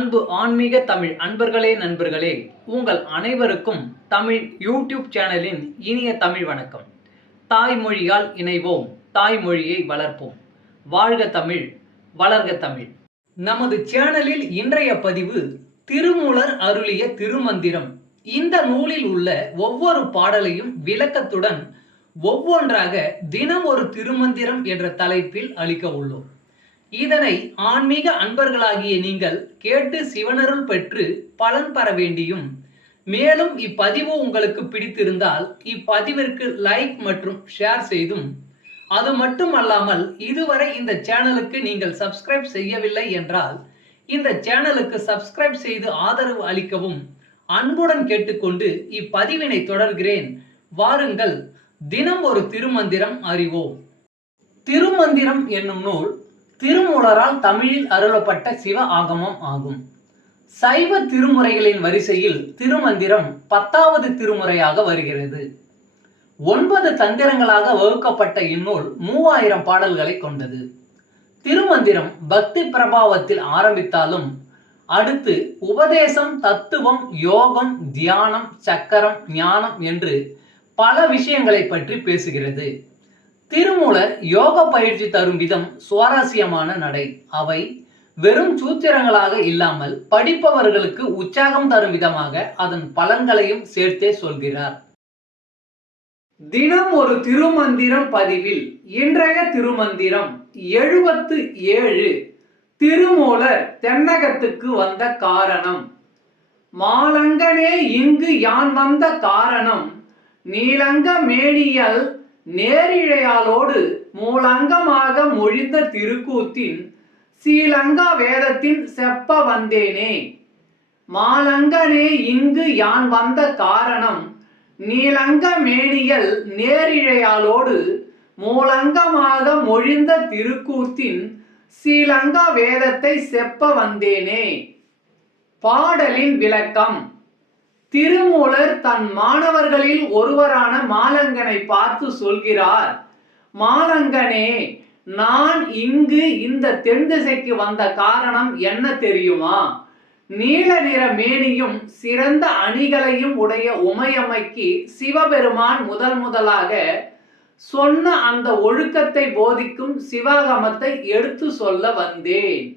அன்பு ஆன்மீக தமிழ் அன்பர்களே நண்பர்களே, உங்கள் அனைவருக்கும் தமிழ் யூடியூப் சேனலின் இனிய தமிழ் வணக்கம். தாய்மொழியால் இணைவோம், தாய்மொழியை வளர்ப்போம். வாழ்க தமிழ், வளர்க தமிழ். நமது சேனலில் இன்றைய பதிவு திருமூலர் அருளிய திருமந்திரம். இந்த நூலில் உள்ள ஒவ்வொரு பாடலையும் விளக்கத்துடன் ஒவ்வொன்றாக தினம் ஒரு திருமந்திரம் என்ற தலைப்பில் அளிக்க உள்ளோம். இதனை ஆன்மீக அன்பர்களாகிய நீங்கள் கேட்டு சிவனருள் பெற்று பலன் பெற வேண்டியும், மேலும் இப்பதிவு உங்களுக்கு பிடித்திருந்தால் இப்பதிவிற்கு லைக் மற்றும் ஷேர் செய்தும், அது மட்டுமல்லாமல் இதுவரை இந்த சேனலுக்கு நீங்கள் சப்ஸ்கிரைப் செய்யவில்லை என்றால் இந்த சேனலுக்கு சப்ஸ்கிரைப் செய்து ஆதரவு அளிக்கவும் அன்புடன் கேட்டுக்கொண்டு இப்பதிவினை தொடர்கிறேன். வாருங்கள், தினம் ஒரு திருமந்திரம் அறிவோம். திருமந்திரம் என்னும் நூல் திருமூலரால் தமிழில் அருளப்பட்ட சிவ ஆகமம் ஆகும். சைவ திருமுறைகளின் வரிசையில் திருமந்திரம் 10வது திருமுறையாக வருகிறது. 9 தந்திரங்களாக வகுக்கப்பட்ட இந்நூல் 3000 பாடல்களை கொண்டது. திருமந்திரம் பக்தி பிரபாவத்தில் ஆரம்பித்தாலும் அடுத்து உபதேசம், தத்துவம், யோகம், தியானம், சக்கரம், ஞானம் என்று பல விஷயங்களை பற்றி பேசுகிறது. திருமூலர் யோக பயிற்சி தரும் விதம் சுவாரஸ்யமான நடை. அவை வெறும் சூத்திரங்களாக இல்லாமல் படிப்பவர்களுக்கு உற்சாகம் தரும் விதமாக அதன் பலன்களையும் சேர்த்தே சொல்கிறார். தினம் ஒரு திருமந்திரம் பதிவில் இன்றைய திருமந்திரம் 77. திருமூலர் தென்னகத்துக்கு வந்த காரணம். மாலங்கனே இங்கு யான் வந்த காரணம், நீலங்க மேனியல் நேரிழையாலோடு மூலங்கமாக மொழிந்த திருக்கூத்தின் சீலங்கா வேதத்தின் செப்ப வந்தேனே. மாலங்கனே இங்கு யான் வந்த காரணம், நீலங்க மேனியல் நேரிழையாலோடு மூலங்கமாக மொழிந்த திருக்கூத்தின் சீலங்கா வேதத்தை செப்ப வந்தேனே. பாடலின் விளக்கம். திருமூலர் தன் மாணவர்களில் ஒருவரான மாலங்கனை பார்த்து சொல்கிறார், மாலங்கனே, நான் இங்கு இந்த தென் திசைக்கு வந்த காரணம் என்ன தெரியுமா? நீல நிற மேனியும் சிறந்த அணிகளையும் உடைய உமையம்மைக்கு சிவபெருமான் முதலாக சொன்ன அந்த ஒழுக்கத்தை போதிக்கும் சிவாகமத்தை எடுத்து சொல்ல வந்தேன்.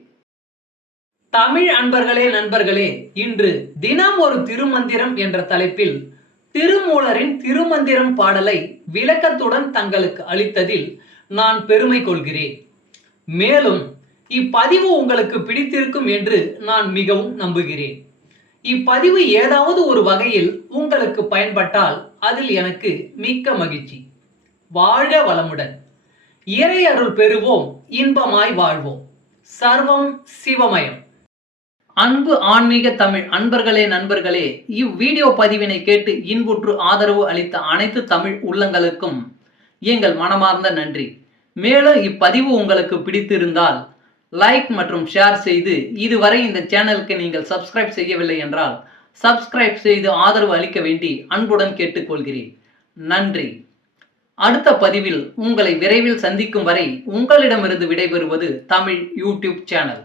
தமிழ் அன்பர்களே நண்பர்களே, இன்று தினம் ஒரு திருமந்திரம் என்ற தலைப்பில் திருமூலரின் திருமந்திரம் பாடலை விளக்கத்துடன் தங்களுக்கு அளித்ததில் நான் பெருமை கொள்கிறேன். மேலும் இப்பதிவு உங்களுக்கு பிடித்திருக்கும் என்று நான் மிகவும் நம்புகிறேன். இப்பதிவு ஏதாவது ஒரு வகையில் உங்களுக்கு பயன்பட்டால் அதில் எனக்கு மிக்க மகிழ்ச்சி. வாழ்க வளமுடன். இறை அருள் பெறுவோம், இன்பமாய் வாழ்வோம். சர்வம் சிவமயம். அன்பு ஆன்மீக தமிழ் அன்பர்களே நண்பர்களே, இவ்வீடியோ பதிவினை கேட்டு இன்புற்று ஆதரவு அளித்த அனைத்து தமிழ் உள்ளங்களுக்கும் எங்கள் மனமார்ந்த நன்றி. மேலும் இப்பதிவு உங்களுக்கு பிடித்திருந்தால் லைக் மற்றும் ஷேர் செய்து, இதுவரை இந்த சேனலுக்கு நீங்கள் சப்ஸ்கிரைப் செய்யவில்லை என்றால் சப்ஸ்கிரைப் செய்து ஆதரவு அளிக்க வேண்டி அன்புடன் கேட்டுக்கொள்கிறேன். நன்றி. அடுத்த பதிவில் உங்களை விரைவில் சந்திக்கும் வரை உங்களிடமிருந்து விடைபெறுவது தமிழ் யூடியூப் சேனல்.